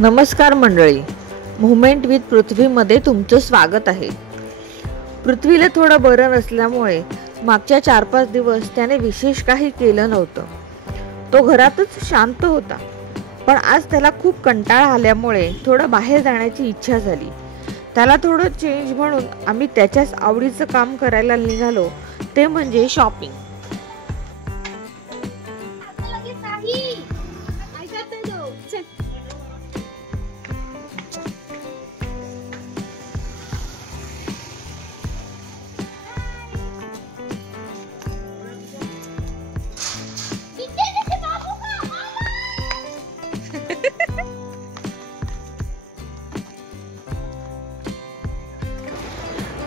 नमस्कार मंडळी, movement with पृथ्वीमध्ये तुमचं स्वागत आहे. पृथ्वीला थोडं बरं नसल्यामुळे मागच्या 4-5 दिवस त्याने विशेष काही केलं नव्हतं. तो घरातच शांत होता. पण आज त्याला खूप कंटाळा आल्यामुळे थोडं बाहेर जाण्याची इच्छा झाली. त्याला थोडं चेंज म्हणून आम्ही त्याच्याच आवडीचं काम करायला निघालो, ते म्हणजे शॉपिंग.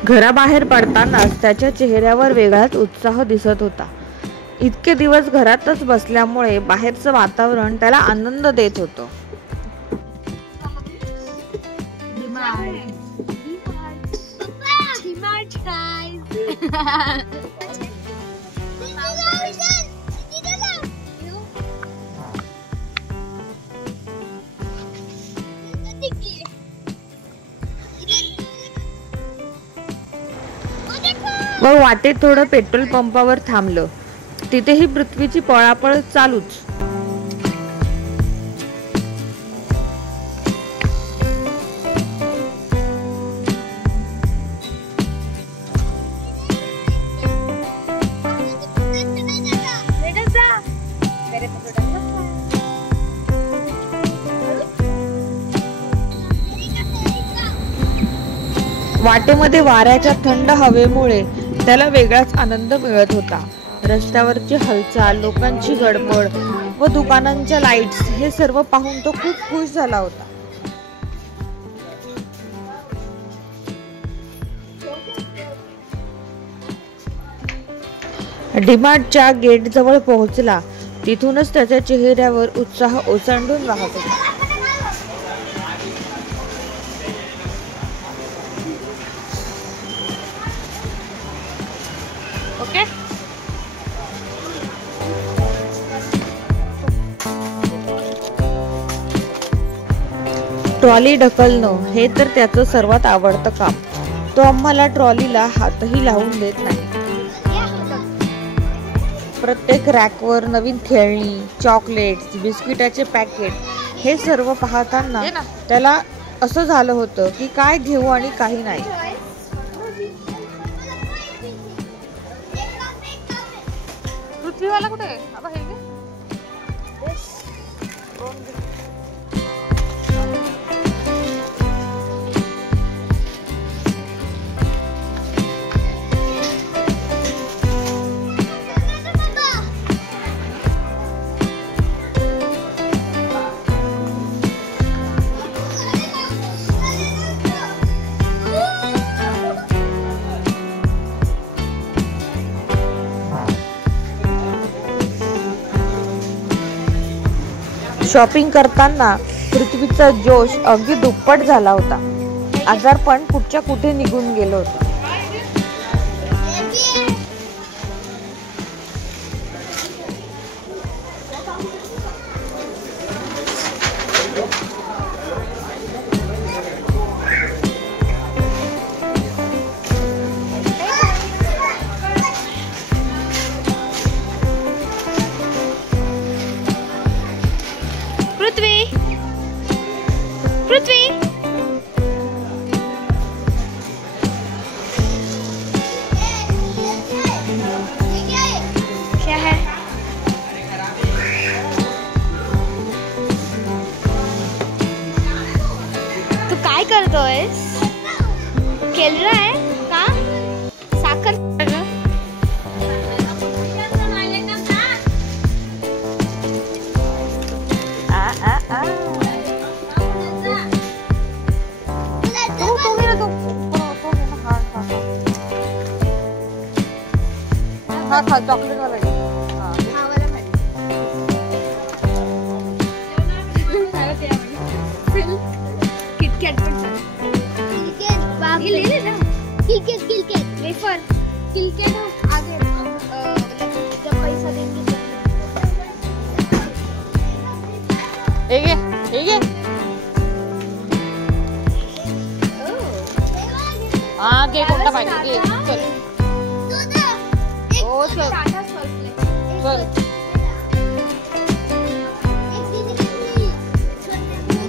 घराबाहेर पडतानाच त्याच्या चेहऱ्यावर वेगळाच उत्साह दिसत होता. इतके दिवस घरातच बसल्यामुळे बाहेरचं वातावरण त्याला आनंद देत होतं. व वाटेत थोडं पेट्रोल पंपावर थांबलं. तिथेही पृथ्वीची पळापळ चालूच. वाटेमध्ये वाऱ्याच्या थंड हवेमुळे त्याला वेगळाच आनंद मिळत होता. रस्त्यावरची हालचाल, लोकांची गडबड व दुकानांच्या लाईट्स हे सर्व पाहून तो खूप खुश झाला होता. डीमार्टच्या गेट जवळ पोहोचला. तिथूनच त्याच्या चेहऱ्यावर उत्साह ओसंडून वाहत होता. ओके, ट्रॉली ढकलणं हे तर त्याचं सर्वात आवडतं काम. तो आम्हाला ट्रॉलीला हातही लावून देत नाही. प्रत्येक रॅकवर नवीन खेळणी, चॉकलेट्स, बिस्किटाचे पॅकेट हे सर्व पाहताना त्याला असं झालं होतं की काय घेऊ आणि काही नाही. पृथ्वीवाला कुठे आहे? अबा हे घे. शॉपिंग करताना पृथ्वीचा जोश अगदी दुप्पट झाला होता. आजारपण कुठच्या कुठे निघून गेलं होतं. पृथ्वी, क्या है? तू काय करतोयस? खेळ रहा है का? साखर खा चॉकलेट वाला घे. किटकॅट पण ले ना. किलकेट वेफर किलकेट आगे जब पैसा देंगे. हे घे. घे कोणता पाहिजे घे चल. हो चल चल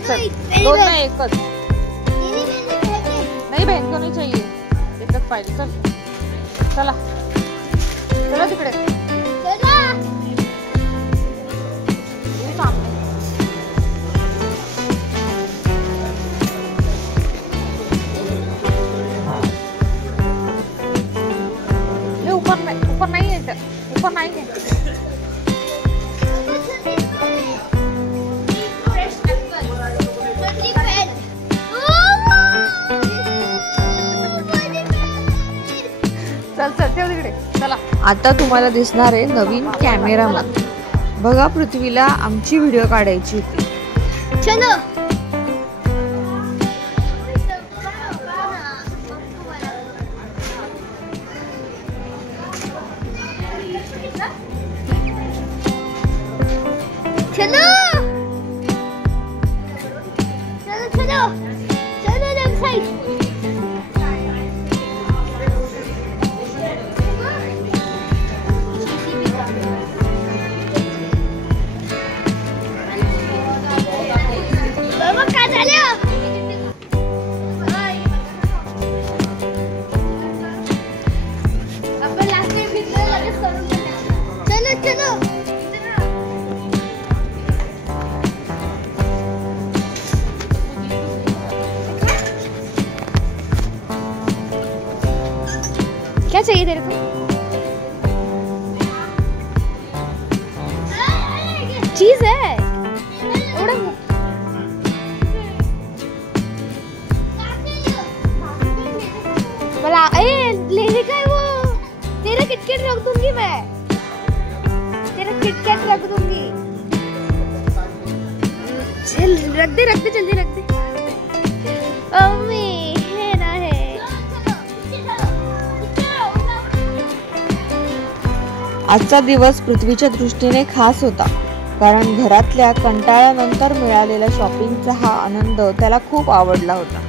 चल. दोन नाही एकच. नाही बहन को नहीं चाहिए एकच पाहिजे. चल चला चला तिकडे. ये सामने. ये ऊपर नहीं है इधर. ऊपर नहीं है. चल चल ठेव तिकडे. चला आता तुम्हाला दिसणार आहे नवीन कॅमेरामन. बघा पृथ्वीला आमची व्हिडिओ काढायची होती. चलो चलो चलो चलो चलो लेफ्ट साइड. बाबा काय झालं? आपण लास्ट टाइम भिजलो लगेच करून चलो चलो. क्या चाहिए तेरे को? चीज है. बोला लेने का है वो. तेरा किटकैट रख दूंगी मैं. तेरा किटकैट रख दूंगी. चल रख दे जल्दी रख दे. अम्मी है ना है. आजचा दिवस पृथ्वीच्या दृष्टीने खास होता कारण घरातल्या कंटाळ्यानंतर मिळालेला शॉपिंगचा हा आनंद त्याला खूप आवडला होता.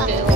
Okay.